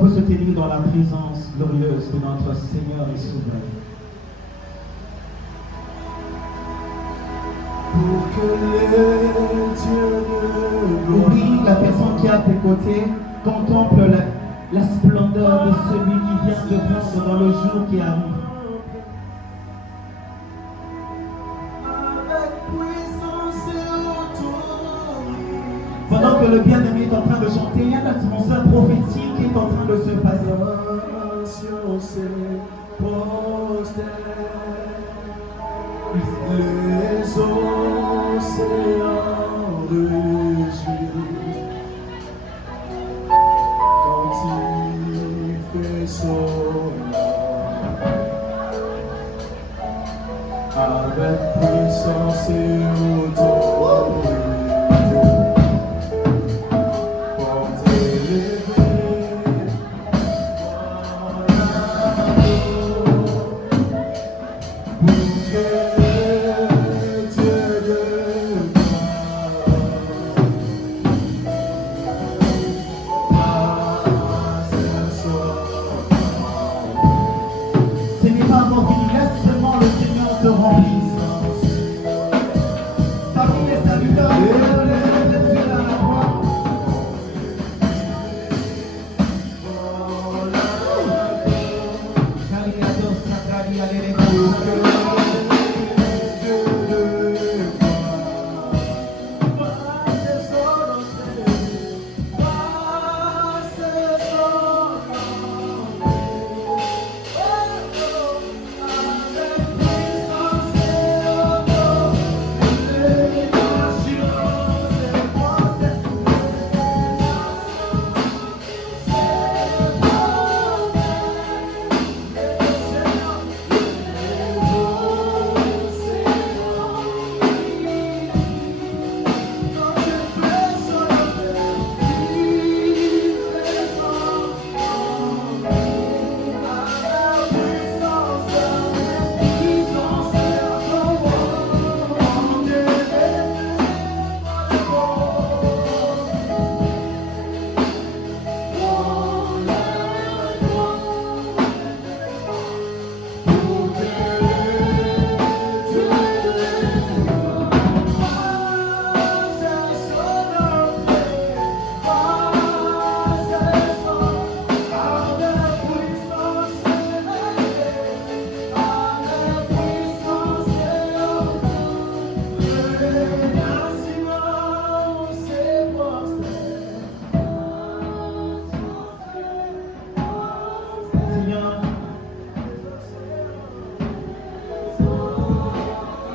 peut se tenir dans la présence glorieuse de notre Seigneur et Sauveur. Pour que les dieux de gloire. Oui, la personne qui est à tes côtés contemple la splendeur de celui qui vient de prendre dans le jour qui arrive. Pendant que le bien-aimé est en train de chanter, il y a l'atmosphère prophétique qui est en train de se passer. Les océans de Jésus, quand il fait son art, avec puissance et autorité.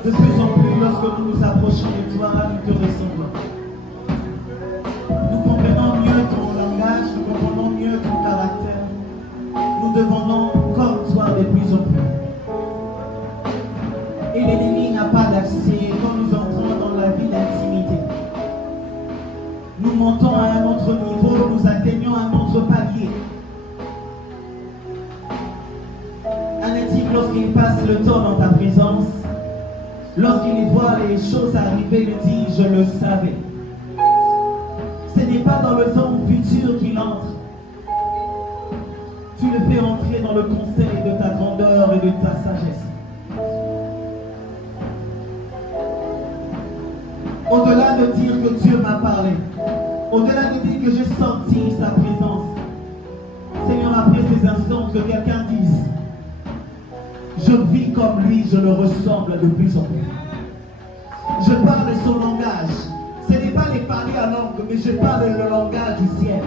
De plus en plus, lorsque nous nous approchons de toi, nous te ressemblons. Nous comprenons mieux ton langage, nous comprenons mieux ton caractère. Nous devenons comme toi de plus en plus. Et l'ennemi n'a pas d'accès quand nous entrons dans la vie d'intimité. Nous montons à un autre niveau, nous atteignons un autre palier. Un natif, lorsqu'il passe le temps dans ta présence, lorsqu'il voit les choses arriver, il dit « Je le savais ». Ce n'est pas dans le temps futur qu'il entre. Tu le fais entrer dans le conseil de ta grandeur et de ta sagesse. Au-delà de dire que Dieu m'a parlé, au-delà de dire que j'ai senti sa présence, Seigneur, après ces instants, que quelqu'un dise « Je vis comme lui, je le ressemble de plus en plus. Je parle son langage. Ce n'est pas les parler en langue, mais je parle le langage du ciel.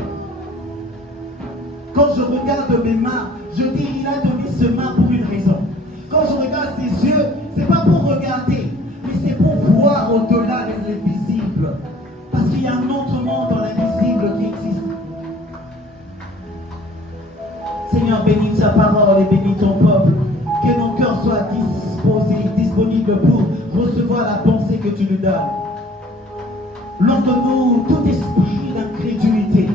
Quand je regarde mes mains, je dis il a donné ce main pour une raison. Quand je regarde ses yeux, ce n'est pas pour regarder, mais c'est pour voir au-delà de l'invisible. Parce qu'il y a un autre monde dans l'invisible qui existe. Seigneur, bénis ta parole et bénis ton peuple. Que nos cœurs soient disposés, disponibles pour recevoir la pensée que tu nous donnes. Loin de nous tout esprit d'incrédulité.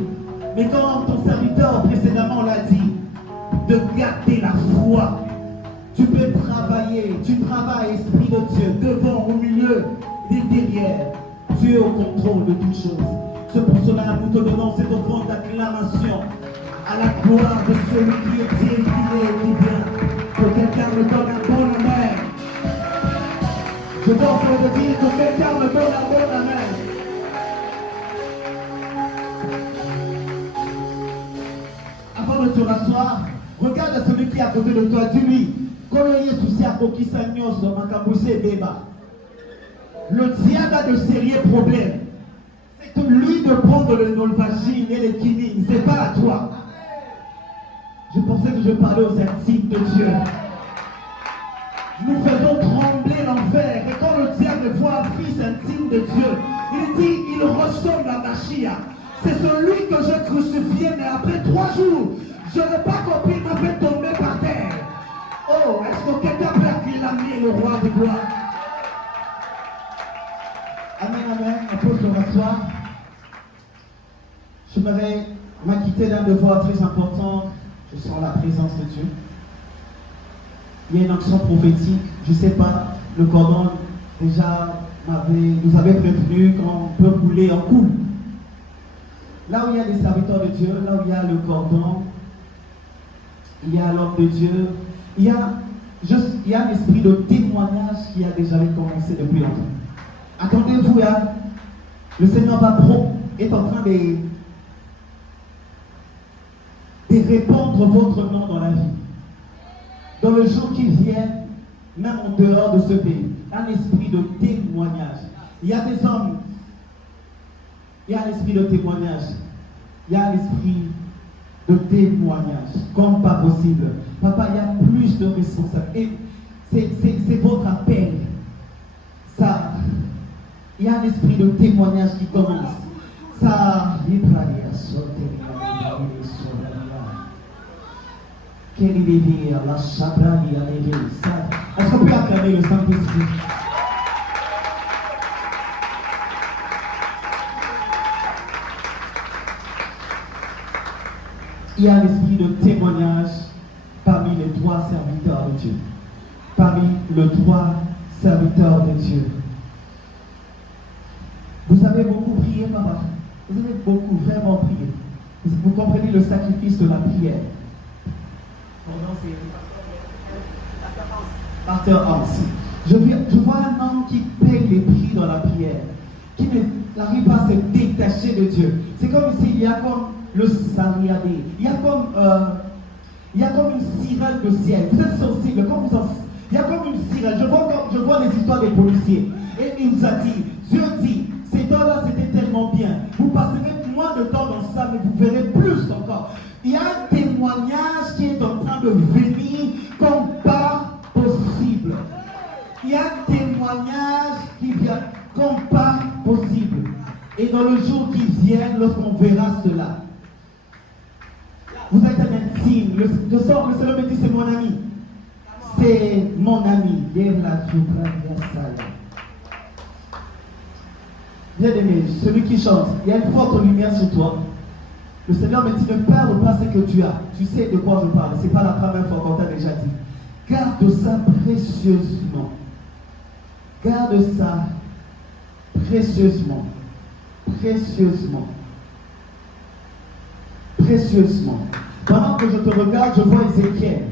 Mais comme ton serviteur précédemment l'a dit, de garder la foi. Tu peux travailler, tu travailles, Esprit de Dieu, devant, au milieu et derrière. Tu es au contrôle de toutes choses. C'est pour cela que nous te donnons cette offrande d'acclamation à la gloire de celui qui est Dieu, qui est et qui vient. Que quelqu'un me donne un bon amen. Je veux encore te dire que quelqu'un me donne un bon amen. Avant de te rasseoir, regarde celui qui est à côté de toi, dis-lui, le diable a de sérieux problèmes. C'est que lui de prendre le nolvagine et le quinine, c'est pas à toi. Je pensais que je parlais aux intimes de Dieu. Nous faisons trembler l'enfer. Et quand le diable voit un fils intime de Dieu, il dit, il ressemble à Mashiach. C'est celui que j'ai crucifié, mais après 3 jours, je n'ai pas compris, il m'a fait tomber par terre. Oh, est-ce que quelqu'un peut acclamer le roi de gloire? Amen, amen. On peut se rasseoir. J'aimerais m'acquitter d'un devoir très important. Je sens la présence de Dieu. Il y a une action prophétique. Je ne sais pas, le cordon déjà nous avait prévenu qu'on peut couler en coule. Là où il y a des serviteurs de Dieu, là où il y a le cordon, il y a l'homme de Dieu, il y a un esprit de témoignage qui a déjà commencé depuis longtemps. Attendez-vous, le Seigneur est en train de répandre votre nom dans la vie. Dans le jour qui vient, même en dehors de ce pays, un esprit de témoignage. Il y a des hommes, il y a un esprit de témoignage. Il y a un esprit de témoignage, comme pas possible. Papa, il y a plus de responsabilités. C'est votre appel. Ça, il y a un esprit de témoignage qui commence. Ça, est-ce qu'on peut acclamer le Saint-Esprit? Il y a un esprit de témoignage parmi les 3 serviteurs de Dieu. Parmi les 3 serviteurs de Dieu. Vous avez beaucoup prié, papa. Vous avez beaucoup vraiment prié. Vous comprenez le sacrifice de la prière. Pasteur Hans. Je vois un homme qui paye les prix dans la prière, qui n'arrive pas à se détacher de Dieu. C'est comme s'il y a comme le sariadé, il y a comme une sirène de ciel. Vous êtes sensible, il y a comme une sirène. Je vois les histoires des policiers. Et il nous a dit, Dieu dit, ces temps-là c'était tellement bien. Vous passerez moins de temps dans ça, mais vous verrez plus encore. Il y a un témoignage qui est en train de venir comme pas possible. Il y a un témoignage qui vient comme pas possible. Et dans le jour qui vient, lorsqu'on verra cela, vous êtes un intime. Le Seigneur me dit, c'est mon ami. C'est mon ami. Bien aimé, celui qui chante, il y a une forte lumière sur toi. Le Seigneur me dit, ne perds pas ce que tu as. Tu sais de quoi je parle. Ce n'est pas la première fois qu'on t'a déjà dit. Garde ça précieusement. Garde ça précieusement. Précieusement. Précieusement. Pendant que je te regarde, je vois Ézéchiel.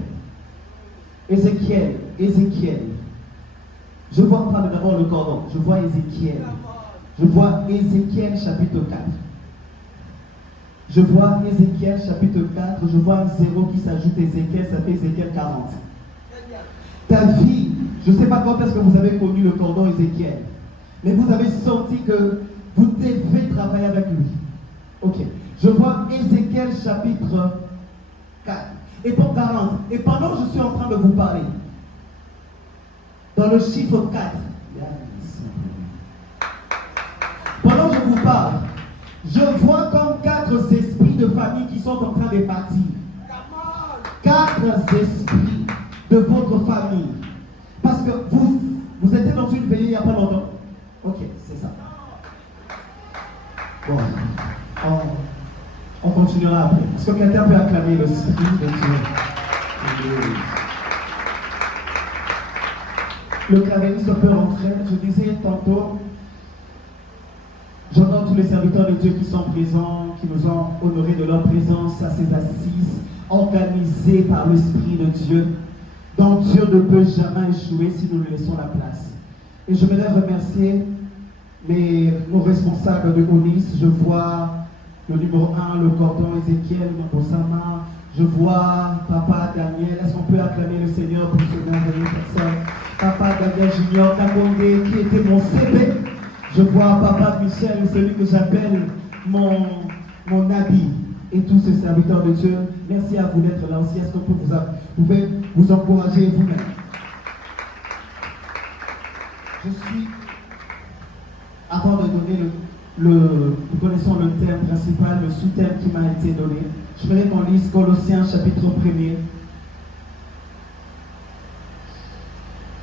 Ézéchiel. Je vois pas d'abord le cordon. Je vois Ézéchiel. Je vois Ézéchiel chapitre 4. Je vois Ézéchiel chapitre 4. Je vois un 0 qui s'ajoute à Ézéchiel. Ça fait Ézéchiel 40. Ta vie, je ne sais pas quand est-ce que vous avez connu le cordon Ézéchiel. Mais vous avez senti que vous devez travailler avec lui. Ok. Je vois Ézéchiel chapitre 4. Et pour 40. Et pendant que je suis en train de vous parler, dans le chiffre 4, pendant que je vous parle, je vois comme 4 esprits de famille qui sont en train de partir. 4 esprits de votre famille. Parce que vous étiez dans une veillée il n'y a pas longtemps. Ok, c'est ça. Bon, on continuera après. Est-ce que quelqu'un peut acclamer le Esprit de Dieu? Le clavériste peut rentrer. Je disais tantôt, j'entends tous les serviteurs de Dieu qui sont présents, qui nous ont honorés de leur présence à ces assises organisées par l'Esprit de Dieu, dont Dieu ne peut jamais échouer si nous lui laissons la place. Et je voudrais remercier nos responsables de ONIS. Je vois le numéro 1, le cordon Ézéchiel Mambosama. Je vois Papa Daniel. Est-ce qu'on peut acclamer le Seigneur pour ce merveilleux personne? Papa Daniel Junior Kabonde, qui était mon CP. Je vois Papa Michel, celui que j'appelle mon habit. Et tous ces serviteurs de Dieu, merci à vous d'être là aussi. Est-ce que vous pouvez vous encourager vous-même? Avant de donner nous connaissons le thème principal, le sous-thème qui m'a été donné. Je voudrais qu'on lise Colossiens chapitre 1er.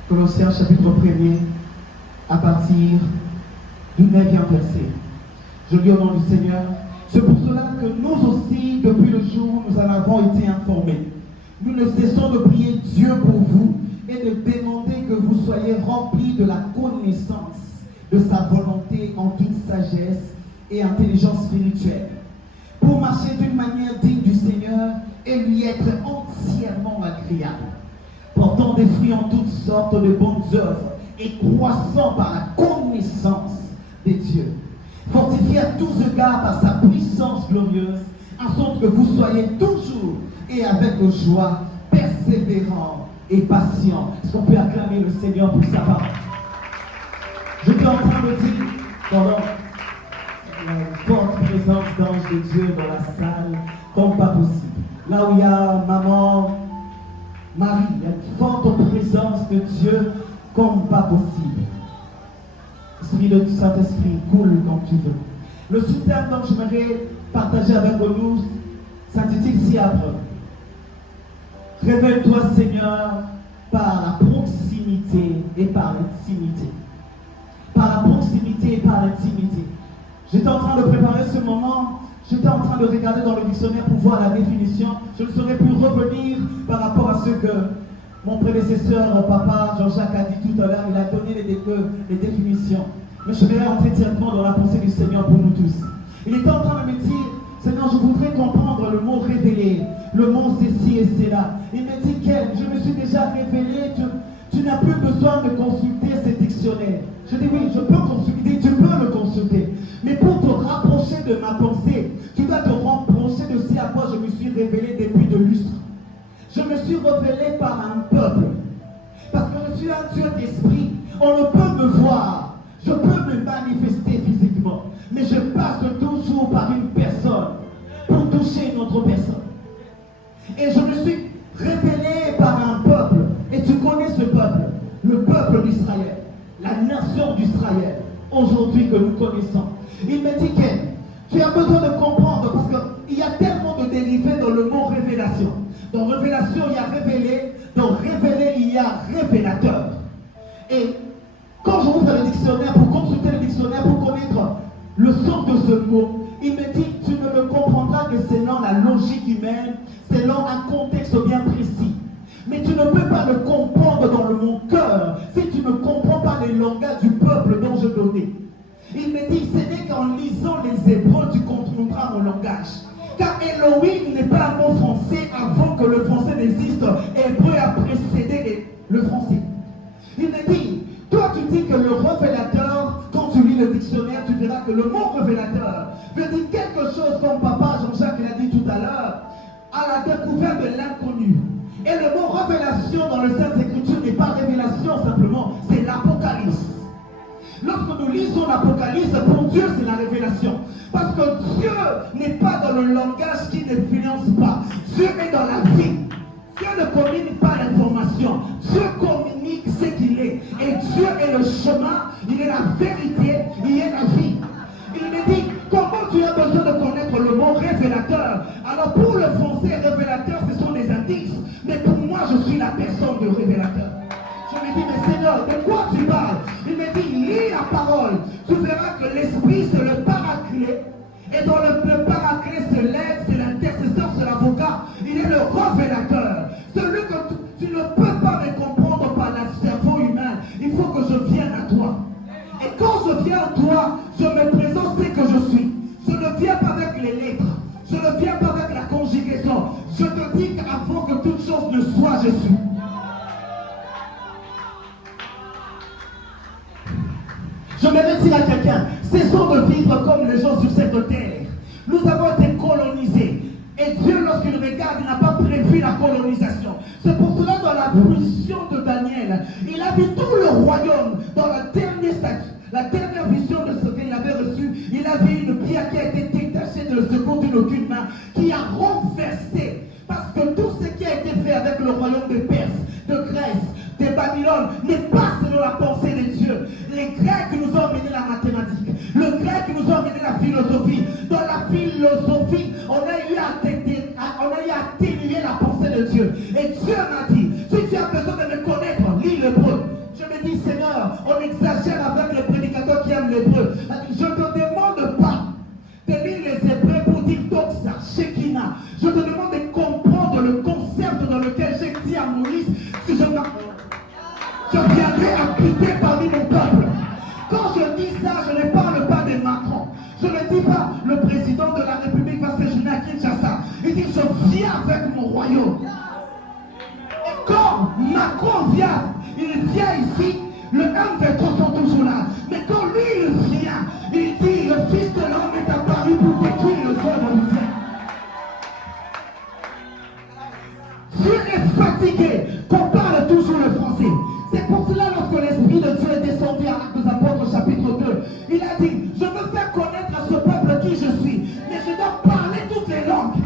Colossiens chapitre 1er, à partir du 9e verset. Je lis au nom du Seigneur. C'est pour cela que nous aussi, depuis le jour où nous en avons été informés, nous ne cessons de prier Dieu pour vous et de demander que vous soyez remplis de la connaissance de sa volonté en toute sagesse et intelligence spirituelle, pour marcher d'une manière digne du Seigneur et lui être entièrement agréable, portant des fruits en toutes sortes de bonnes œuvres et croissant par la connaissance des dieux, fortifié à tous égards par sa puissance glorieuse, en sorte que vous soyez toujours et avec joie, persévérants et patients. Est-ce qu'on peut acclamer le Seigneur pour sa parole? J'étais en train de dire, pendant la forte présence d'anges de Dieu dans la salle, comme pas possible. Là où il y a maman Marie, il y a une forte présence de Dieu comme pas possible. Esprit de Saint-Esprit, coule comme tu veux. Le sous-thème dont j'aimerais partager avec nous s'intitule ci-après. Révèle-toi, Seigneur, par la proximité et par l'intimité. Par la proximité et par l'intimité. J'étais en train de préparer ce moment, j'étais en train de regarder dans le dictionnaire pour voir la définition. Je ne saurais plus revenir par rapport à ce que mon prédécesseur, mon papa Jean-Jacques a dit tout à l'heure. Il a donné les définitions. Mais je vais rentrer directement dans la pensée du Seigneur pour nous tous. Il était en train de me dire, Seigneur, je voudrais comprendre le mot révélé, le mot ceci et cela. Il me dit, Ken, je me suis déjà révélé, tu n'as plus besoin de consulter ces dictionnaires. Je dis oui, je peux consulter, tu peux le consulter. Mais pour te rapprocher de ma pensée, tu dois te rapprocher de ce à quoi je me suis révélé depuis de lustres. Je me suis révélé par un peuple. Parce que je suis un Dieu d'esprit. On ne peut me voir. Je peux me manifester physiquement. Mais je passe toujours par une personne pour toucher une autre personne. Et je me suis révélé par un peuple. Et tu connais ce peuple. Le peuple d'Israël. La nation d'Israël. Aujourd'hui que nous connaissons. Il me dit que tu as besoin de comprendre parce qu'il y a tellement de dérivés dans le mot révélation. Dans révélation, il y a révélé. Dans révélé, il y a révélateur. Et quand je ouvre le dictionnaire, pour consulter le dictionnaire, pour connaître le sens de ce mot, il me dit, tu ne le comprendras que selon la logique humaine, selon un contexte bien précis. Mais tu ne peux pas le comprendre dans mon cœur si tu ne comprends pas le langage du peuple dont je donnais. Il me dit, ce n'est qu'en lisant les Hébreux, tu comprendras mon langage. Car Elohim n'est pas un mot français avant que le français n'existe. Hébreu a précédé le français. Il me dit, toi tu dis que le révélateur, quand tu lis le dictionnaire, tu verras que le mot révélateur veut dire quelque chose comme papa Jean-Jacques l'a dit tout à l'heure, à la découverte de l'inconnu. Et le mot révélation dans le Saint Écriture n'est pas révélation simplement, c'est l'Apocalypse. Lorsque nous lisons l'Apocalypse, pour Dieu c'est la révélation. Parce que Dieu n'est pas dans le langage qui n'influence pas. Dieu est dans la vie. Dieu ne communique pas l'information. Dieu communique ce qu'il est. Et Dieu est le chemin, il est la vérité, il est la vie. Il me dit, comment tu as besoin de connaître le mot révélateur? Alors pour le français, révélateur, ce sont des indices. Mais pour moi, je suis la personne de révélateur. Je me dis, mais Seigneur, de quoi tu parles? Il me dit, lis la parole. Tu verras que l'esprit, c'est le paraclet. Et dans le paraclet, c'est l'aide, c'est l'intercesseur, c'est l'avocat. Il est le révélateur. Celui que tu ne peux pas me comprendre par le cerveau humain. Il faut que je vienne à toi. Et quand je viens à toi, je me présente ce que je suis. Je ne viens pas avec les lettres. chose ne soit je suis. Je me dire à quelqu'un, cessons de vivre comme les gens sur cette terre. Nous avons été colonisés. Et Dieu, lorsqu'il regarde, il n'a pas prévu la colonisation. C'est pour cela, dans la vision de Daniel, il a vu tout le royaume dans la dernière vision de ce qu'il avait reçu. Il a vu une pierre qui a été détachée de ce côté d'aucune main, qui a renversé. Parce que tout ce qui a été fait avec le royaume de Perse, de Grèce, de Babylone, n'est pas selon la pensée de Dieu. Les Grecs nous ont amené la mathématique. Le grec nous a amené la philosophie. Dans la philosophie, on a eu à atténuer la pensée de Dieu. Et Dieu m'a dit, si tu as besoin de me connaître, lis l'hébreu. Je me dis, Seigneur, on exagère avec les prédicateurs qui aiment l'hébreu. Je ne te demande pas de lire les hébreux pour dire doxa, Shekinah. Je te demande de comprendre le concept dans lequel j'ai dit à Moïse, si je viendrai habiter parmi mon peuple. Quand je dis ça, je ne parle pas de Macron. Je ne dis pas le président de la République va séjourner à Kinshasa. Il dit, je viens avec mon royaume. Et quand Macron vient, il vient ici, le M23 sont toujours là. Mais quand lui, il vient, il dit, le Fils de l'homme est apparu pour détruire le sol de l'Israël. Dieu est fatigué qu'on parle toujours le français. C'est pour cela, lorsque l'Esprit de Dieu est descendu à Actes des Apôtres, chapitre 2, il a dit, je veux faire connaître à ce peuple qui je suis, mais je dois parler toutes les langues.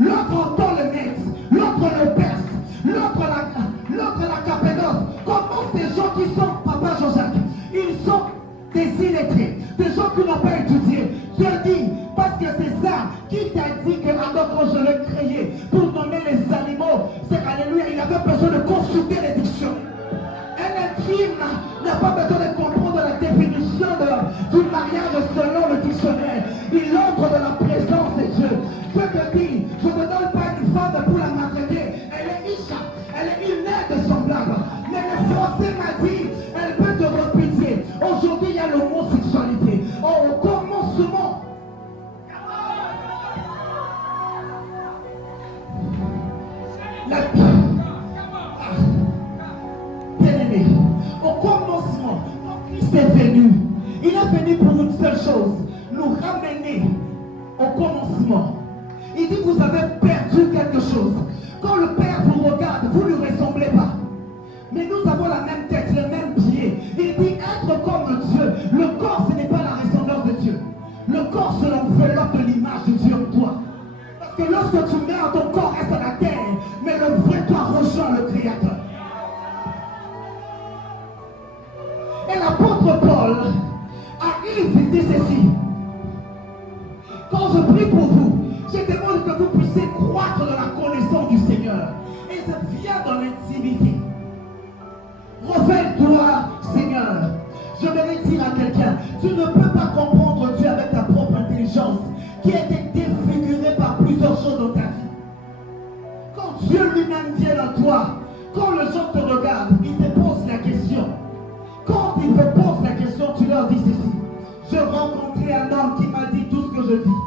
L'autre entend le Mède, l'autre le Perse, l'autre la Cappadoce. Comment ces gens qui sont, Papa Jean-Jacques, ils sont des illettrés, des gens qui n'ont pas étudié. Dieu dit, parce que c'est ça qui t'a dit que alors quand je l'ai créé pour nommer les animaux, c'est alléluia, il avait besoin de consulter les dictionnaires. Un intime n'a pas besoin de comprendre la définition du mariage selon le dictionnaire. Il entre dans la présence de Dieu. Dieu te dit, je ne te donne pas une femme pour la maltraiter. Elle est Isha, elle est une aide semblable. Mais le français m'a dit, elle peut te refuser. Aujourd'hui, il y a l'homosexualité. Au commencement, bien-aimé, au commencement, quand Christ est venu, il est venu pour une seule chose, nous ramener au commencement. Il dit, vous avez perdu quelque chose. Quand le Père vous regarde, vous ne lui ressemblez pas. Mais nous avons la même tête, les mêmes pieds. Il dit, être comme Dieu. Le corps, ce n'est pas la ressemblance de Dieu. Le corps, c'est l'enveloppe de l'image de Dieu en toi. Parce que lorsque tu meurs, ton corps reste à la terre, mais le vrai toi rejoint le Créateur. Et l'apôtre Paul il dit ceci. Quand je prie pour vous, je demande que vous puissiez croître dans la connaissance du Seigneur. Et ça vient dans l'intimité. Révèle-toi, Seigneur. Je vais dire à quelqu'un, tu ne peux pas comprendre Dieu avec ta propre intelligence qui a été défigurée par plusieurs choses dans ta vie. Quand Dieu lui-même vient à toi, quand les gens te regardent, ils te posent la question. Quand ils te posent la question, tu leur dis ceci. J'ai rencontré un homme qui m'a dit tout ce que je dis.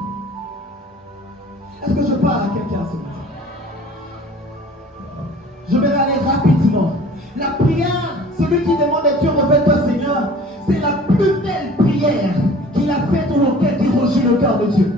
Est-ce que je parle à quelqu'un ce matin? Je vais aller rapidement. La prière, celui qui demande à Dieu, révèle-toi Seigneur, c'est la plus belle prière qu'il a faite ou auquel il rejouit le cœur de Dieu.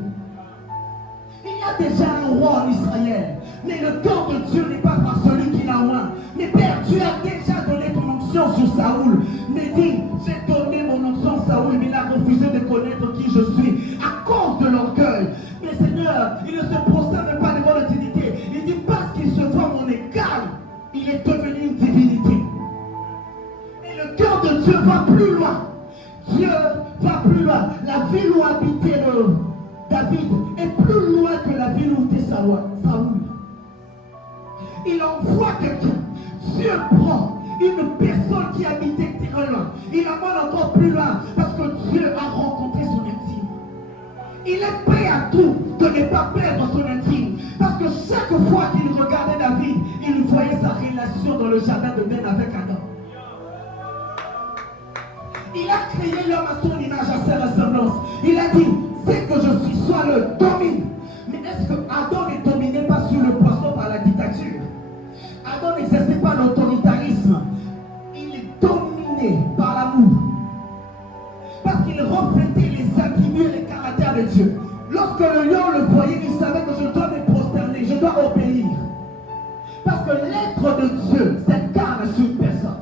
Il y a déjà un roi en Israël, mais le cœur de Dieu n'est pas par celui qui l'a oint. Mais Père, tu as déjà donné ton onction sur Saoul. Mais dis, j'ai donné mon onction à Saoul, mais il a refusé de connaître qui je suis à cause de l'orgueil. Mais Seigneur, il ne se prosterne pas devant la divinité. Il dit parce qu'il se voit mon égal, il est devenu une divinité. Et le cœur de Dieu va plus loin. Dieu va plus loin. La ville où habitait David est plus loin que la ville où était Saoul. Il envoie quelqu'un. Dieu prend une personne qui habitait très loin. Il l'emmène encore plus loin parce que Dieu a rencontré son intime. Il est prêt à tout de ne pas perdre son intime. Parce que chaque fois qu'il regardait David, il voyait sa relation dans le jardin de Ben avec Adam. Il a créé l'homme à son image, à sa ressemblance. Il a dit, c'est que je suis, soit le domine. Mais est-ce que Adam ne dominait pas sur le poisson par la dictature? dire. Parce que l'être de Dieu s'incarne sur une personne.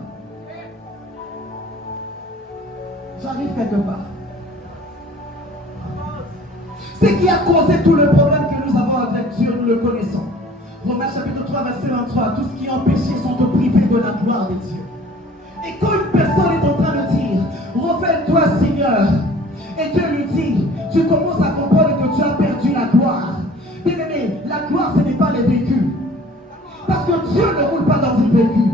J'arrive quelque part. Ce qui a causé tout le problème que nous avons avec Dieu, nous le connaissons. Romains chapitre 3, verset 23. Tous qui ont péché sont privés de la gloire de Dieu. Et quand une personne est en train de dire, refais-toi Seigneur, et Dieu lui dit, tu commences à comprendre que tu as perdu la gloire. Bien aimé, la gloire ce n'est pas le véhicule. Parce que Dieu ne roule pas dans une véhicule.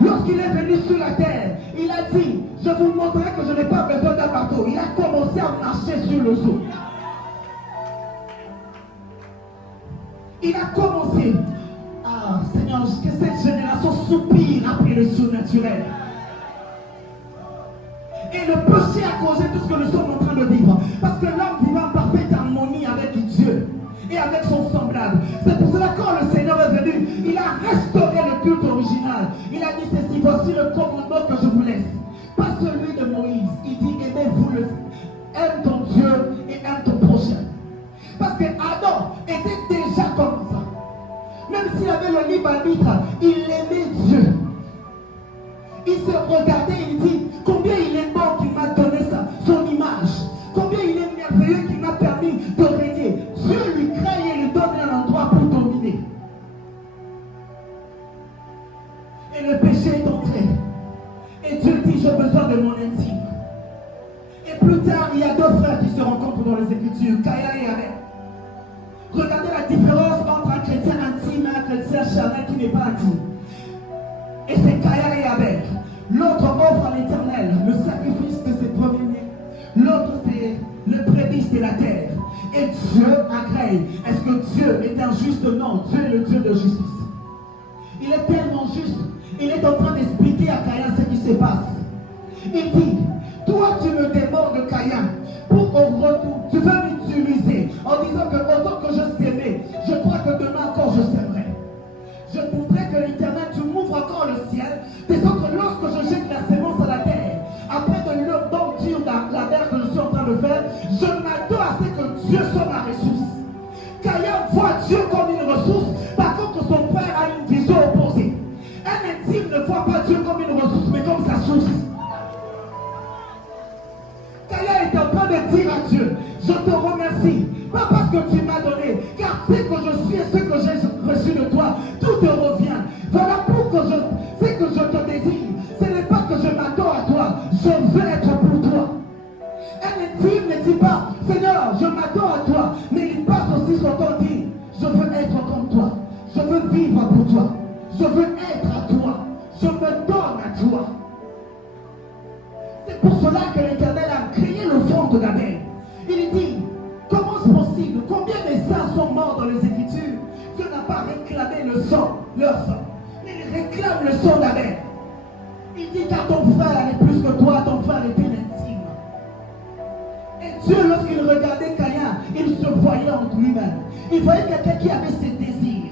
Lorsqu'il est venu sur la terre, il a dit, je vous montrerai que je n'ai pas besoin d'un bateau. Il a commencé à marcher sur le eau. Il a commencé. Ah Seigneur, que cette génération soupire après le surnaturel. Et le péché a causé tout ce que nous sommes en train de vivre. Parce que l'homme vivant en parfaite harmonie avec Dieu et avec son semblable. C'est pour cela que quand le Seigneur est venu, il a restauré le culte original. Il a dit ceci, voici le commandement que je vous laisse. Pas celui de Moïse. Il dit aimez-vous le aime ton Dieu et aime ton prochain. Parce que Adam était déjà comme ça. Même s'il avait le libre arbitre, il aimait Dieu. Il se regardait, il dit combien il est bon qu'il m'a donné ça, son image. Combien il est merveilleux qu'il m'a permis de régner. Dieu lui crée et lui donne un endroit pour dominer. Et le péché est entré. Et Dieu dit j'ai besoin de mon intime. Et plus tard, il y a deux frères qui se rencontrent dans les Écritures, Caïn et Abel. Regardez la différence entre un chrétien intime et un chrétien charnel qui n'est pas intime. Et c'est Caïn et Abel. L'autre offre à l'Éternel le sacrifice de ses premiers-nés. L'autre c'est le prémice de la terre. Et Dieu agrée. Est-ce que Dieu est injuste? Non, Dieu est le Dieu de justice. Il est tellement juste. Il est en train d'expliquer à Caïn ce qui se passe. Il dit, toi tu me demandes Caïn pour au retour, tu veux m'utiliser en disant que autant que je s'aimais, je crois que demain encore je s'aimerai. Je voudrais que l'Éternel, tu m'ouvres encore le ciel, de sorte que lorsque je jette la sémence à la terre, après de l'ordure la terre que je suis en train de faire, je m'attends à ce que Dieu soit ma ressource. Caïn voit Dieu comme une ressource, par contre son père a une vision opposée. Un intime ne voit pas Dieu comme une ressource, mais comme sa source. Caïn est en train de dire à Dieu, je te remercie, pas parce que tu m'as donné, car ce que je suis et ce que j'ai reçu de toi, tout te revient. Voilà pourquoi ce que je te désire, ce n'est pas que je m'attends à toi, je veux être pour toi. Un intime ne dit pas, Seigneur, je m'attends à toi, mais il passe aussi son temps dit, je veux être comme toi, je veux vivre pour toi, je veux être à toi, je me donne à toi. C'est pour cela que l'Éternel a créé le ventre d'Abel. Il dit, comment c'est possible? Combien de saints sont morts dans les Écritures? Dieu n'a pas réclamé le sang, leur sang. Il réclame le sang d'Abel. Il dit car ton frère est plus que toi, ton frère est plus intime. Et Dieu, lorsqu'il regardait Caïn, il se voyait entre lui-même. Il voyait quelqu'un qui avait ses désirs.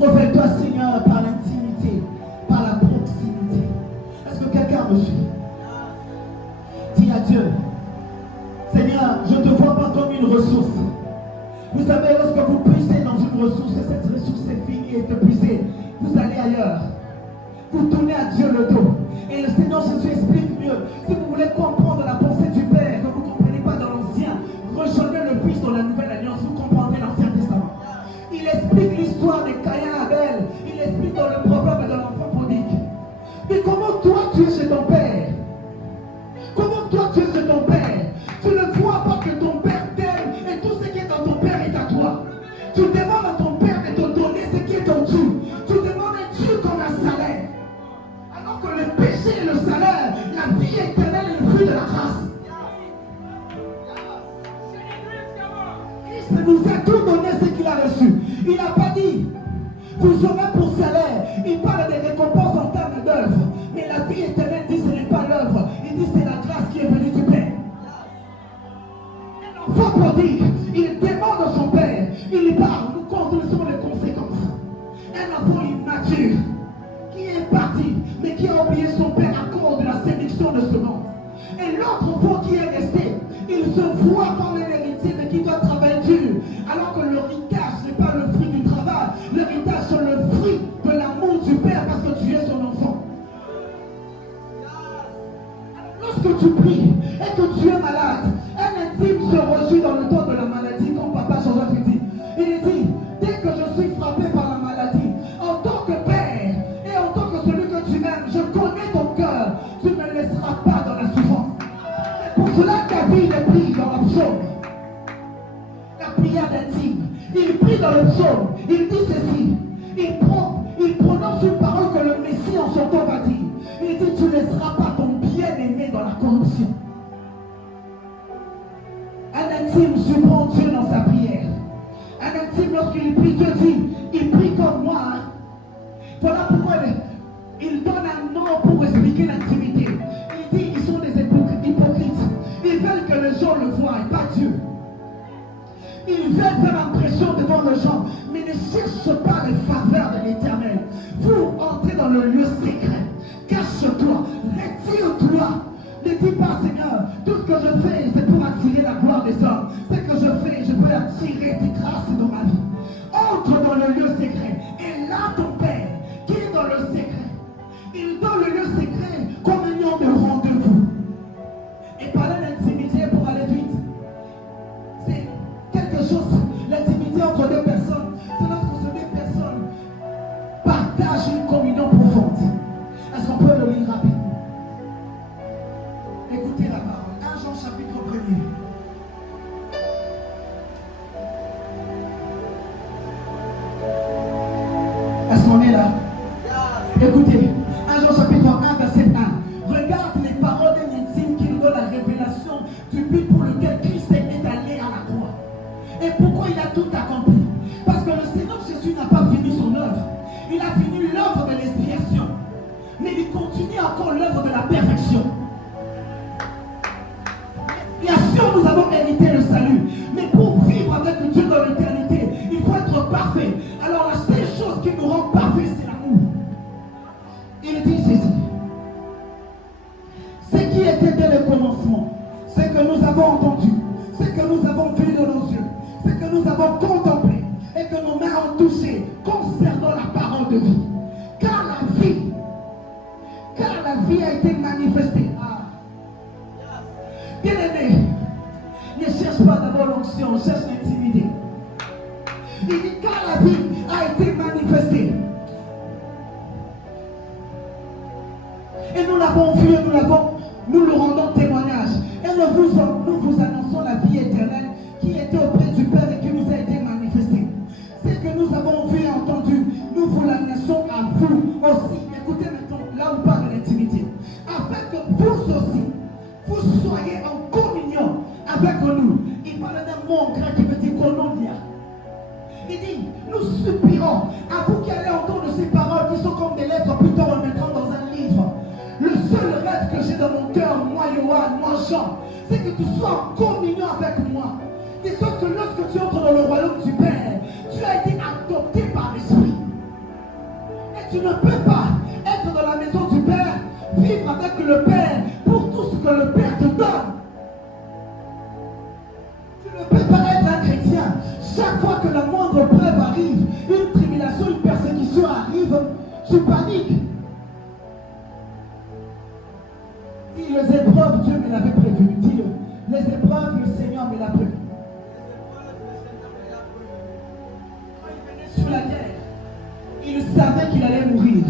Refais-toi, Seigneur, par l'intimité, par la proximité. Est-ce que quelqu'un me suit? Dis à Dieu, Seigneur, je ne te vois pas comme une ressource. Vous savez, lorsque vous puisez dans une ressource et cette ressource est finie et est épuisée, vous allez ailleurs. Vous tournez à Dieu le dos. Et le Seigneur Jésus explique mieux. Si vous voulez comprendre la pensée du Père, que vous ne comprenez pas dans l'Ancien, rejoignez le Fils dans la Nouvelle Alliance, vous comprendrez l'Ancien Testament. Il explique l'histoire de Caïn et Abel. Il explique dans le proverbe de l'enfant prodigue. Mais comment toi tu es chez ton Père? Comment toi tu es chez ton Père? Tu ne vois pas que ton Père t'aime et tout ce qui est dans ton Père est à toi. Tu demandes à ton Père de te donner ce qui est en dessous. Tu demandes un Dieu comme un salaire. Alors que le péché est le salaire, la vie éternelle est le fruit de la grâce. Christ nous a tout donné ce qu'il a reçu. Il n'a pas dit, vous aurez pour salaire. Il parle des récompenses en termes d'œuvre. Mais la vie éternelle dit ce n'est pas l'œuvre. Il dit c'est la grâce qui est venue du Père. Un enfant prodigue, il demande à son Père. Il parle, nous connaissons les conséquences. Un enfant immature qui est parti, mais qui a oublié son Père à cause de la séduction de ce monde. Et l'autre enfant qui est resté, il se voit comme un héritier, mais qui doit travailler dur. Alors que l'héritage n'est pas le fruit du tu pries et que tu es malade, un intime se réjouit dans le temps de la maladie, comme Papa Jean-Jacques dit. Il dit, dès que je suis frappé par la maladie, en tant que père et en tant que celui que tu aimes, je connais ton cœur, tu ne me laisseras pas dans la souffrance. C'est pour cela que David est pris dans le psaume. La prière d'intime. Il prie dans le psaume, il dit ceci, il prononce une parole que le Messie en son temps va dire. Il dit, tu ne laisseras pas ton bien-aimé dans la corruption. Un intime surprend Dieu dans sa prière. Un intime, lorsqu'il prie, Dieu dit, il prie comme moi. Hein. Voilà pourquoi il donne un nom pour expliquer l'intimité. Il dit, ils sont des hypocrites. Ils veulent que les gens le voient et pas Dieu. Ils veulent faire impression devant les gens, mais ne cherchent pas les faveurs de l'Éternel. Vous entrez dans le lieu secret. Cache-toi, retire-toi. Ne dis pas, Seigneur, tout ce que je fais, c'est pour attirer la gloire des hommes. Ce que je fais, je veux attirer tes grâces dans ma vie. Entre dans le lieu secret. Et là, ton Père, qui est dans le secret, il donne le lieu secret comme un lieu de rendez-vous. Et parler d'intimité pour aller vite, c'est quelque chose, l'intimité entre deux personnes, c'est lorsque ces deux personnes partagent une communion profonde. Est-ce qu'on peut le lire rapidement? Écoutez la parole. 1 Jean chapitre 1er. Est-ce qu'on est là? Écoutez, 1 Jean chapitre 1 verset 1. Regarde les paroles d'un intime qui nous donne la révélation du but pour lequel Christ est allé à la croix. Et pourquoi il a tout accompli? Parce que le Seigneur Jésus n'a pas fini son œuvre. Il a fini l'œuvre de l'expiation. Mais il continue encore l'œuvre de la perfection. Bien sûr, nous avons hérité le salut. Mais pour vivre avec Dieu dans l'éternité, il faut être parfait. Alors la seule chose qui nous rend parfait, c'est l'amour. Il dit ceci. Ce qui était dès le commencement, ce que nous avons entendu, ce que nous avons vu de nos yeux, ce que nous avons contemplé et que nos mains ont touché concernant la parole de vie. Car la vie a été manifestée. Bien-aimé, ne cherche pas d'abord l'onction, cherche l'intimité. Il dit car la vie a été manifestée. Et nous l'avons vu et nous le rendons témoignage. Et nous vous annonçons la vie éternelle qui était auprès du Père et qui nous a été manifestée. Ce que nous avons vu et entendu, nous vous l'annonçons à vous aussi. Écoutez maintenant, là où on parle de l'intimité. Afin que vous aussi, vous soyez en communion avec nous. Il parle d'un mot grec qui veut dire koinonia. Il dit, nous soupirons à vous qui allez entendre ces paroles qui sont comme des lettres plutôt remettant dans un livre. Le seul rêve que j'ai dans mon cœur, moi Yohan, moi Jean, c'est que tu sois en communion avec moi. De sorte que lorsque tu entres dans le royaume du Père, tu as été adopté par l'Esprit. Et tu ne peux pas être dans la maison du Père, vivre avec le Père pour tout ce que le Père te donne. Tu ne peux pas être un chrétien. Chaque fois que la moindre preuve arrive, une tribulation, une persécution arrive, tu paniques. Dis les épreuves, Dieu me l'avait prévenu. Dis-le. Les épreuves, le Seigneur me l'a prévenu. Quand il venait sur la terre, il savait qu'il allait mourir.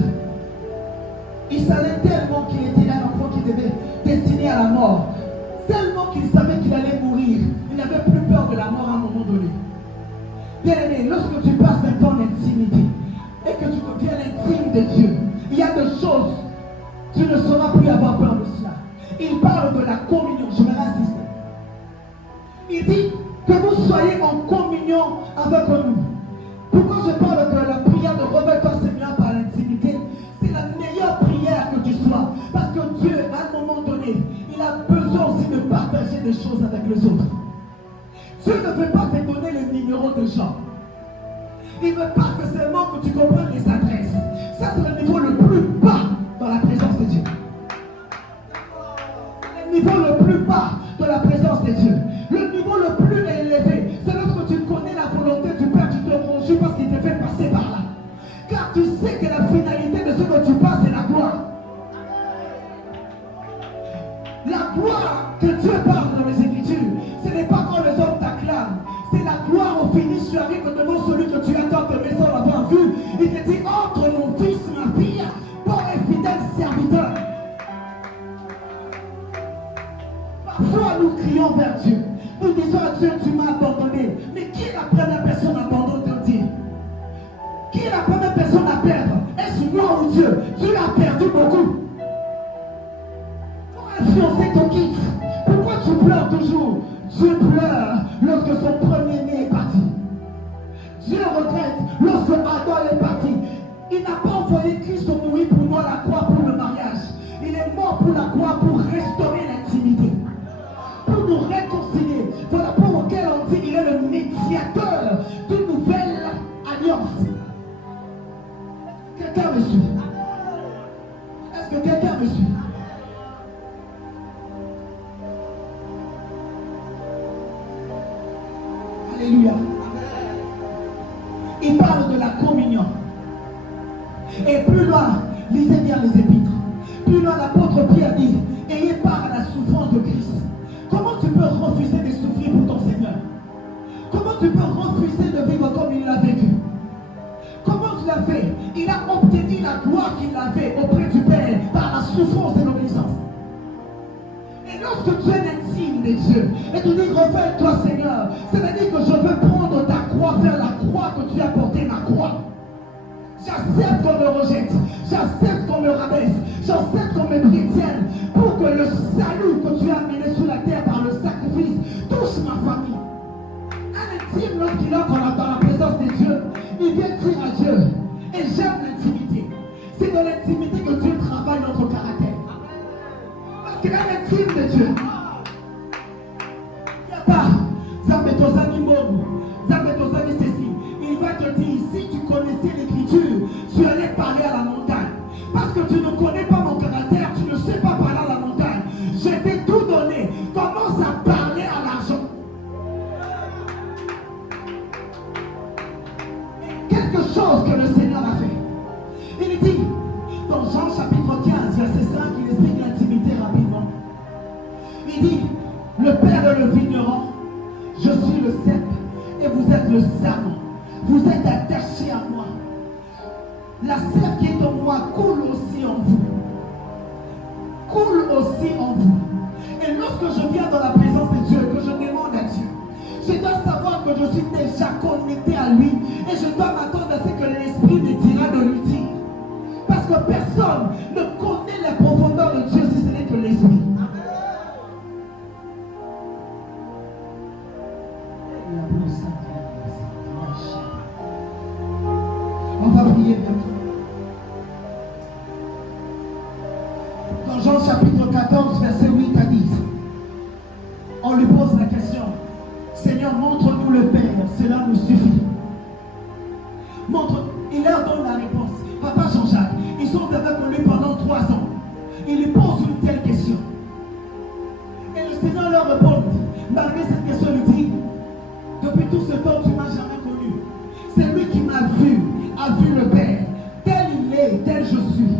Il savait tellement qu'il était un enfant qui devait destiné à la mort. Tellement qu'il savait qu'il allait mourir. Il n'avait plus peur de la mort à un moment donné. Bien-aimé, lorsque tu passes un temps d'intimité et que tu deviens l'intime de Dieu, il y a des choses, tu ne sauras plus avoir peur de cela. Il parle de la communion, je vais insister. Il dit que vous soyez en communion avec nous. Pourquoi je parle de la prière de revêtement Seigneur par l'intimité? C'est la meilleure prière que tu sois. Parce que Dieu, à un moment donné, il a besoin aussi de partager des choses avec les autres. Dieu ne veut pas te donner le numéro de gens. Il ne veut pas que seulement que tu comprennes les adresses. Ça, c'est le niveau le plus bas dans la présence de Dieu. Le niveau le plus bas de la présence de Dieu. Le niveau le plus élevé, c'est lorsque tu connais la volonté du Père, tu te conjues parce qu'il te fait passer par là. Car tu sais que la finalité de ce que tu passes, c'est la gloire. La gloire que Dieu parle dans les Écritures, ce n'est pas quand les hommes t'acclament. C'est la gloire au finish. Tu arrives devant celui que tu attends de mais sans l'avoir vu. Il te dit, entre mon fils, ma fille, bon et fidèle serviteur. Parfois nous crions vers Dieu. Nous disons à Dieu, tu m'as abandonné. Mais qui est la première personne abandonnée de Dieu? Qui est la première personne à perdre? Est-ce moi ou Dieu? Dieu a perdu beaucoup. Pour influencer ton guide, pourquoi tu pleures toujours? Dieu pleure lorsque son premier-né est parti. Dieu regrette lorsque Adam est parti. Il n'a pas envoyé Christ mourir pour nous à la croix pour le mariage. Il est mort pour la croix pour restaurer l'intimité, pour nous réconcilier. Voilà pour lequel on dit qu'il est le médiateur d'une nouvelle alliance. Quelqu'un me suit? Est-ce que quelqu'un me suit? Alléluia. Il parle de la communion. Et plus loin, lisez bien les épîtres. Plus loin, l'apôtre Pierre dit, ayez part à la souffrance de Christ. Comment tu peux refuser de souffrir pour ton Seigneur? Comment tu peux refuser de vivre comme il l'a vécu? Comment tu l'as fait? Il a obtenu la gloire qu'il avait auprès du Père par la souffrance et l'obéissance. Et lorsque tu es intime de Dieu, et tu dis, révèle-toi Seigneur, c'est-à-dire que je veux prendre ta croix, faire la croix que tu as portée, ma croix. J'accepte qu'on me rejette, j'accepte qu'on me rabaisse, j'accepte qu'on me chrétienne, pour que le salut que tu as amené sur la terre par le sacrifice touche ma famille. Un intime, lorsqu'il entre dans la présence de Dieu, il vient dire à Dieu, et j'aime l'intimité. C'est dans l'intimité que Dieu travaille notre caractère. Parce qu'il est l'intime de Dieu. Il n'y a pas, Zambetosani Mobu, Zambetosani Cécile. Il va te dire, si tu connaissais l'écriture, tu allais parler à la montagne. Parce que tu ne connais pas mon caractère, tu ne sais pas parler à la montagne. Je t'ai tout donné. Commence à parler à l'argent. Quelque chose que le Seigneur a fait. Il dit, dans Jean chapitre 15, verset 5, il explique l'intimité rapidement. Il dit, le Père est le vigneron, je suis le cep, et vous êtes le sarment. Vous êtes attachés à moi. La sève qui est en moi coule aussi en vous. Coule aussi en vous. Et lorsque je viens dans la présence de Dieu, que je demande à Dieu, je dois savoir que je suis déjà connecté à lui. Et je dois m'attendre à ce que l'Esprit me dira de lui dire. Parce que personne ne connaît les profondeurs de Dieu si ce n'est que l'Esprit. On va prier bientôt. Dans Jean chapitre 14, verset 8 à 10, on lui pose la question, Seigneur, montre-nous le Père, cela nous suffit. Il leur donne la réponse. Papa Jean-Jacques, ils sont avec lui pendant 3 ans. Il lui pose une telle question. Et le Seigneur leur répond, malgré cette question, il dit, depuis tout ce temps, tu ne m'as jamais connu. C'est lui qui m'a vu, a vu le Père. Tel il est, tel je suis.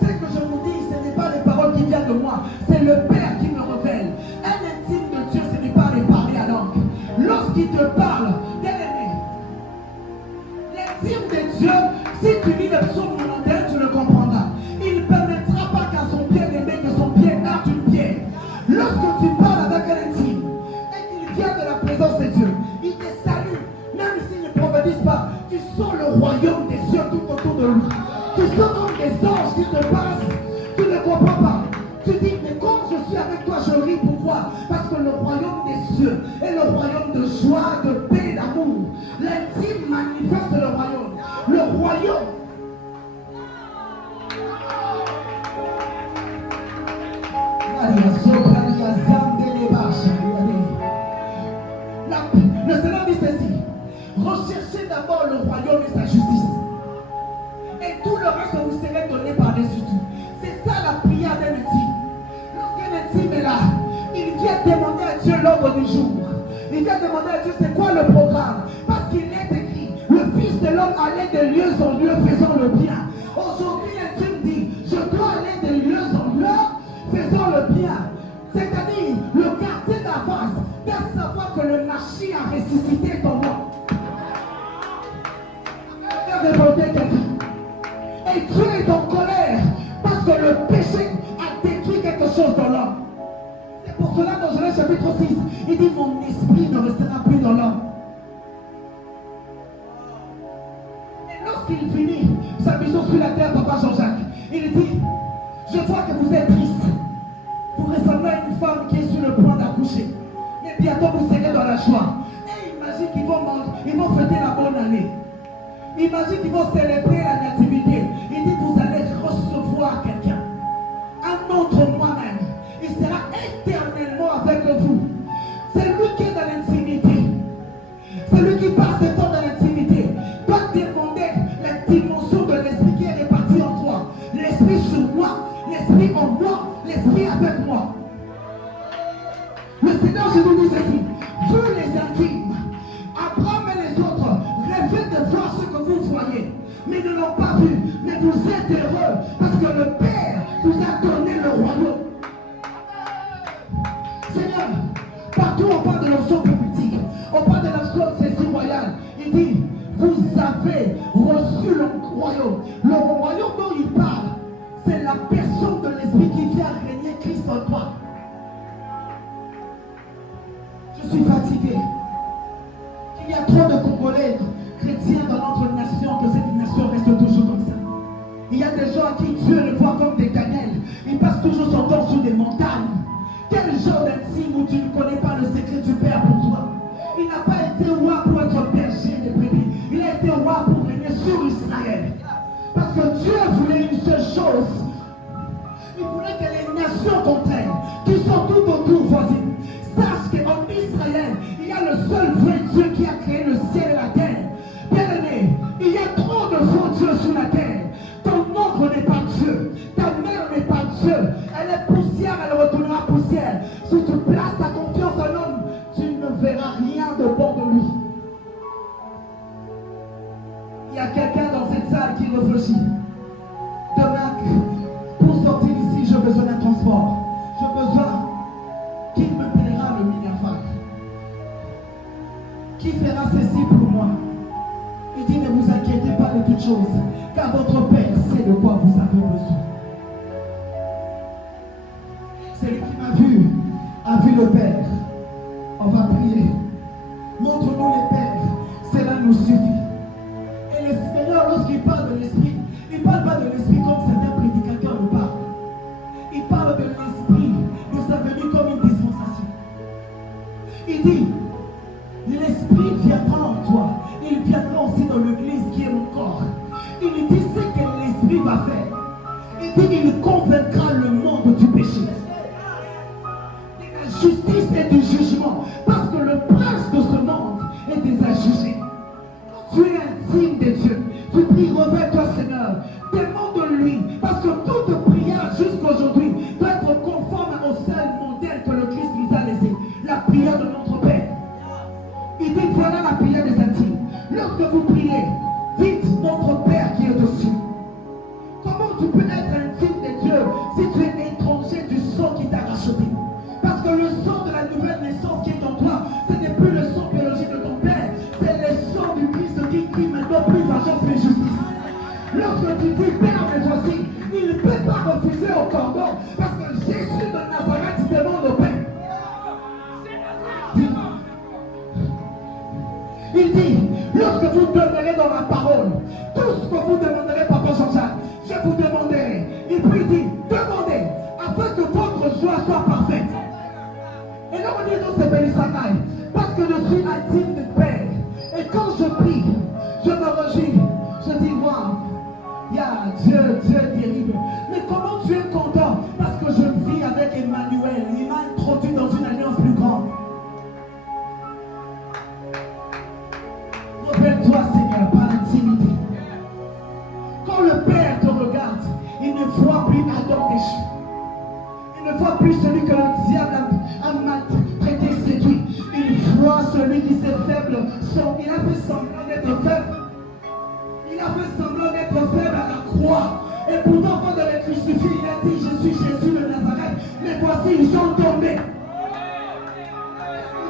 Ce que je vous dis, ce n'est pas les paroles qui viennent de moi, c'est le Père qui me révèle. Un intime de Dieu, ce n'est pas les parler à langue. Lorsqu'il te parle, bien-aimé, l'intime de Dieu, si tu lis le psaume 91, tu le comprendras. Il ne permettra pas qu'à son bien-aimé que son pied heurte une pierre. Lorsque tu parles avec un intime et qu'il vient de la présence de Dieu, il te salue, même s'il ne prophétise pas. Tu sens le royaume des cieux tout autour de lui. Tu sens comme des anges qui te passent. Tu ne comprends pas. Tu dis, mais quand je suis avec toi, je ris. Pourquoi? Parce que le royaume des cieux est le royaume de joie, de paix, d'amour. L'intime manifeste le royaume. Le royaume. Le Seigneur dit ceci. Recherchez d'abord le royaume et sa justice. Et tout le reste vous serez donné par-dessus tout. C'est ça la prière d'un intime. Lorsqu'un intime est là, il vient demander à Dieu l'ordre du jour. Il vient demander à Dieu c'est quoi le programme. Parce qu'il est écrit, le Fils de l'homme allait de lieu en lieu faisant le bien. Aujourd'hui l'intime dit, je dois aller de lieu en lieu faisant le bien. révolté quelqu'un. Et Dieu est en colère parce que le péché a détruit quelque chose dans l'homme. C'est pour cela dans Genèse chapitre 6, il dit mon esprit ne restera plus dans l'homme. Et lorsqu'il finit sa mission sur la terre, papa Jean-Jacques, il dit, je vois que vous êtes triste. Vous ressemblez à une femme qui est sur le point d'accoucher. Mais bientôt vous serez dans la joie. Et imagine qu'ils vont manger, ils vont fêter la bonne année. Imagine qu'ils vont célébrer la nativité. Il dit vous allez recevoir quelqu'un. Un autre moi-même. Il sera éternellement avec vous. C'est lui qui est dans l'intimité. C'est lui qui passe le temps dans l'intimité. Doit demander la dimension de l'esprit qui est réparti en toi. L'esprit sur moi, l'esprit en moi, l'esprit avec moi. Le Seigneur, je vous dis ceci. Vous les intimes, Abraham et les autres rêvaient de voir ce que vous voyez, mais ne l'ont pas vu. Mais vous êtes heureux parce que le Père vous a donné le royaume. Seigneur, partout on parle de l'onction prophétique, on parle de l'onction saisie royale. Il dit, vous avez reçu le royaume. Le royaume dont il parle, c'est la personne de l'esprit qui vient régner Christ en toi. Je suis fatigué. Il y a trop de Congolais chrétiens dans notre nation que cette nation reste toujours comme ça. Il y a des gens à qui Dieu les voit comme des cannelles. Ils passent toujours son temps sur des montagnes. Quel genre d'intime où tu ne connais pas le secret du Père pour toi? Il n'a pas été roi pour être berger des brebis. Il a été roi pour régner sur Israël. Parce que Dieu voulait une seule chose. Il voulait que les nations contraires, qui sont tout autour voisines, sachent qu'en Israël, il y a le seul vrai Dieu qui a créé le ciel et la terre. Bien-aimé, il y a trop de faux dieux sur la terre. Ton oncle n'est pas Dieu. Ta mère n'est pas Dieu. Elle est poussière, elle retournera poussière. Si tu places ta confiance en l'homme, tu ne verras rien de bon de lui. Il y a quelqu'un dans cette salle qui réfléchit. Demain, pour sortir d'ici, j'ai besoin d'un transport. J'ai besoin qu'il me paiera le Minervac. Qui fera ceci pour moi? Il dit ne vous inquiétez pas de toutes choses, car votre Père sait de quoi vous avez besoin. Celui qui m'a vu a vu le Père. On va prier. Montre-nous les Pères, cela nous suffit. Et le Seigneur, lorsqu'il parle de l'Esprit, il ne parle pas de l'Esprit comme certains prédicateurs le parlent. Il parle de l'Esprit de sa venue comme une dispensation. Il dit, l'Esprit viendra en toi. Il viendra aussi dans l'église qui est mon corps. Il dit ce que l'Esprit va faire. Il dit il convaincra le monde du péché, de la justice et du jugement. Parce que le prince de ce monde est déjà jugé. Quand tu es intime de Dieu, tu pries, reviens-toi Seigneur. Demande-lui. Parce que toute prière jusqu'aujourd'hui doit être conforme au seul modèle que le Christ nous a laissé. La prière de notre Père. Il dit voilà la prière des intimes. Lorsque vous priez, dites notre Père qui est au ciel. Comment tu peux être intime de Dieu si tu es étranger du sang qui t'a racheté? Parce que le sang de la nouvelle naissance qui est en toi, ce n'est plus le sang biologique de ton Père, c'est le sang du Christ qui crie maintenant plus vengeance mais justice. Lorsque tu dis Père me voici, il ne peut pas refuser au cordon parce que Jésus de Nazareth demande au Père. Il dit, lorsque vous demeurez dans ma parole, tout ce que vous demanderez, Papa Jean-Jacques, je vous demanderai. Et puis il dit, demandez, afin que votre joie soit parfaite. Et là on dit dans ces bénissannailles, parce que je suis intime du Père. Et quand je prie, je me réjouis. Je dis, waouh, il y a Dieu est terrible. Mais comment tu es content? Parce que je vis avec Emmanuel. Il m'a introduit dans une alliance plus grande. Rappelle-toi, Seigneur, par l'intimité. Quand le Père te regarde, il ne voit plus Adam déchu. Il ne voit plus celui que le diable a maltraité, séduit. Il voit celui qui s'est faible. Il a fait semblant d'être faible. Il a fait semblant d'être faible à la croix. Et pourtant, quand de le crucifier, il a dit, je suis Jésus de Nazareth. Mais voici, ils sont tombés.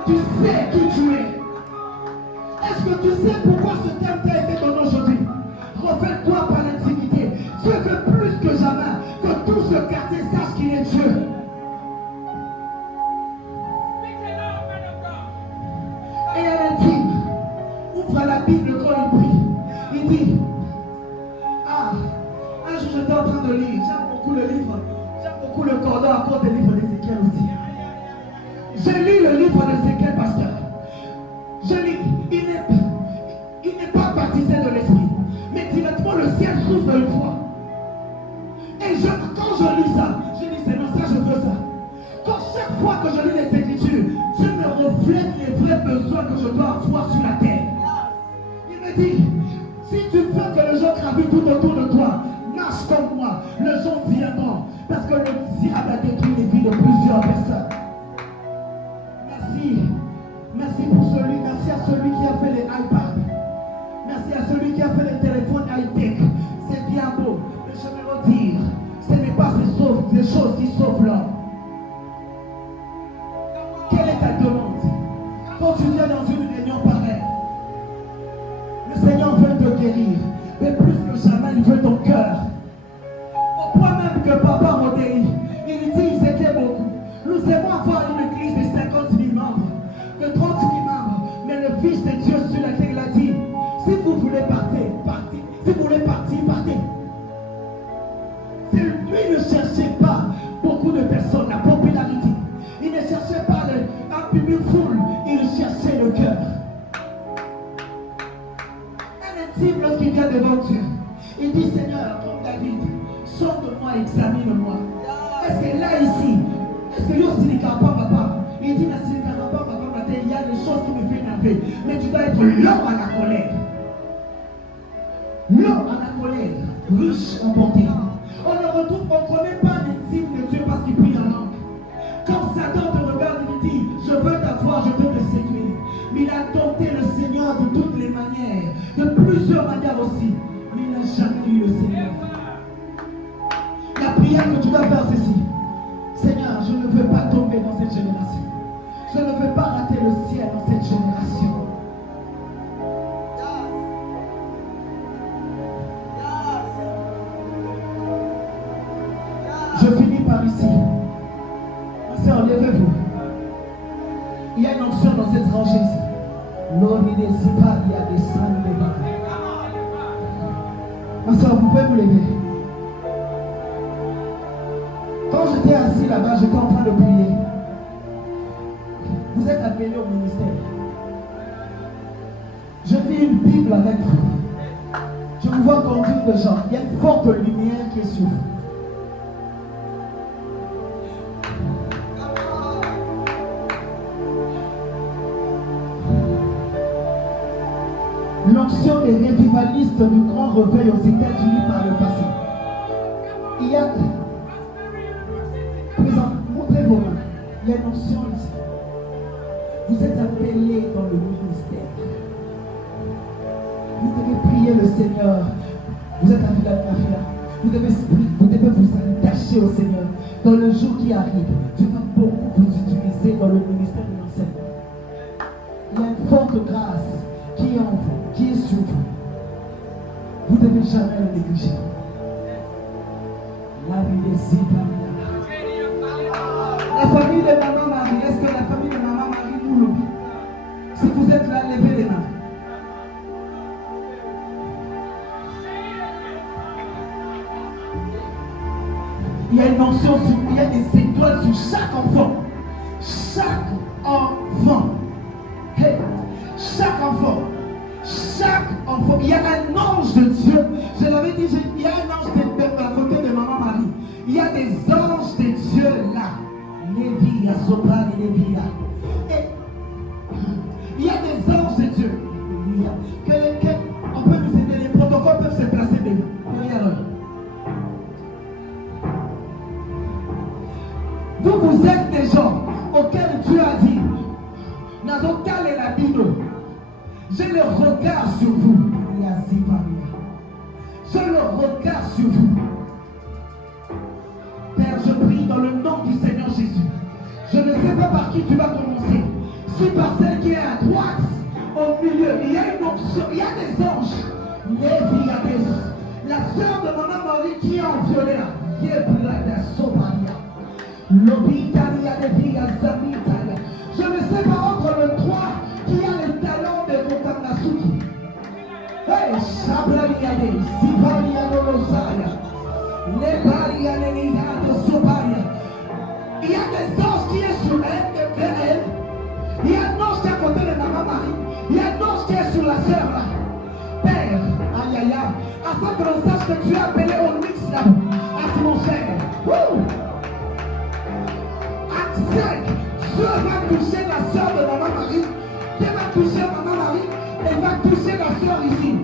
Tu sais qui tu es. Est-ce que tu sais pourquoi ce terme t'a été donné aujourd'hui? il dit, un jour j'étais en train de lire, j'aime beaucoup le livre, j'aime beaucoup le cordon à cause des livres d'Ézéchiel aussi. J'ai lu le livre d'Ézéchiel, pasteur. Je lis, il n'est pas baptisé de l'esprit, mais directement le ciel s'ouvre une fois. Et quand je lis ça, je dis Seigneur, ça je veux ça. Quand chaque fois que je lis les Écritures, Dieu me reflète les vrais besoins que je dois avoir sur la terre. Il me dit, si tu veux que les gens gravitent tout autour de toi, marche comme moi, les gens viendront. Parce que le diable a détruit les vies de plusieurs personnes. Merci. Merci merci à celui qui a fait les iPads. Merci à celui qui a fait les téléphones high-tech. C'est bien beau. Mais je vais le dire, ce n'est pas ces choses qui sauvent l'homme. Quelle est ta demande? Quand tu viens dans une réunion pareille, le Seigneur veut te guérir. Mais plus que jamais, il veut ton cœur. Au point même que papa Modéi, il dit, ils étaient beaucoup. Nous aimons avoir une église de 50 000 membres, de 30 000 membres. Mais le Fils de Dieu sur la terre, il a dit, si vous voulez partir, partez. Si vous voulez partir, partez. Lui ne cherchait pas beaucoup de personnes, la popularité. Il ne cherchait pas un public full, il cherchait le cœur. Un intime, lorsqu'il vient devant Dieu, il dit, Seigneur, comme David, sonde-moi, examine-moi. Est-ce que là, ici, est-ce que yo sinika papa? Il dit, il y a des choses qui me font énerver. Mais tu dois être l'homme à la colère. L'homme à la colère, riche en bonté. On ne connaît pas l'intime de Dieu parce qu'il prie en langue. Quand Satan te regarde, il dit, je veux t'avoir, je veux te séduire. Mais il a tenté le Seigneur de toutes les manières, de plusieurs manières aussi. Mais il n'a jamais eu le Seigneur. La prière que tu dois faire, c'est ceci. Seigneur, je ne veux pas tomber dans cette génération. Je ne veux pas rater le ciel dans cette génération. Je finis par ici. Ma soeur, levez-vous. Il y a une onction dans cette rangée ici. L'homme il n'est pas, il y a des sangs de bas. Ma soeur, vous pouvez vous lever. Quand j'étais assis là-bas, j'étais en train de prier. Vous êtes appelés au ministère. Je lis une Bible avec vous. Je vous vois conduire de gens. Il y a une forte lumière qui est sur vous. L'onction des revivalistes du grand réveil aux États-Unis par le passé. Il y a... Présent, montrez vos mains. Il y a une onction ici. Vous êtes appelés dans le ministère. Vous devez prier le Seigneur. Vous êtes à Philadelphie. Vous devez vous attacher au Seigneur. Dans le jour qui arrive, Dieu va beaucoup vous utiliser dans le ministère de l'enseignement. Il y a une forte grâce qui est en vous, qui est sur vous. Vous ne devez jamais le négliger. La famille de Maman Marie, est-ce que la famille de Maman Marie nous l'oublie? Si vous êtes là, levez les mains. Il y a une mention, il y a des étoiles sur chaque enfant. Chaque enfant. Hey, chaque enfant. Chaque enfant. Il y a un ange de Dieu. Je l'avais dit, il y a un ange à côté de Maman Marie. Il y a des anges de Dieu là. Lévia, Soprane et Lévia. Et il y a des anges de Dieu. On peut nous aider, les protocoles peuvent se placer derrière eux. Vous êtes des gens auxquels Dieu a dit, Nazokal et la Bino, j'ai le regard sur vous. J'ai le regard sur vous. Père, je prie dans le nom du Seigneur Jésus. Je ne sais pas par qui tu vas commencer. Si par celle qui est à droite, au milieu, il y a une option, il y a des anges. La sœur de Maman Marie qui est en violet là. Je ne sais pas entre le 3 qui a les talents de Mokamnasuki. Hey, Abraliade, Sipariano Rosaya, Neparianeniado Soparia. Il y a des anges qui est sur elle. Il y a un ange qui est à côté de maman Marie. Il y a un ange qui est sur la sœur là. Père, aïe aïe aïe, afin que l'on sache que tu es appelé au mix là, atmosphère. Acte 5, Dieu va toucher la sœur de maman Marie. Dieu va toucher maman Marie et va toucher la sœur ici.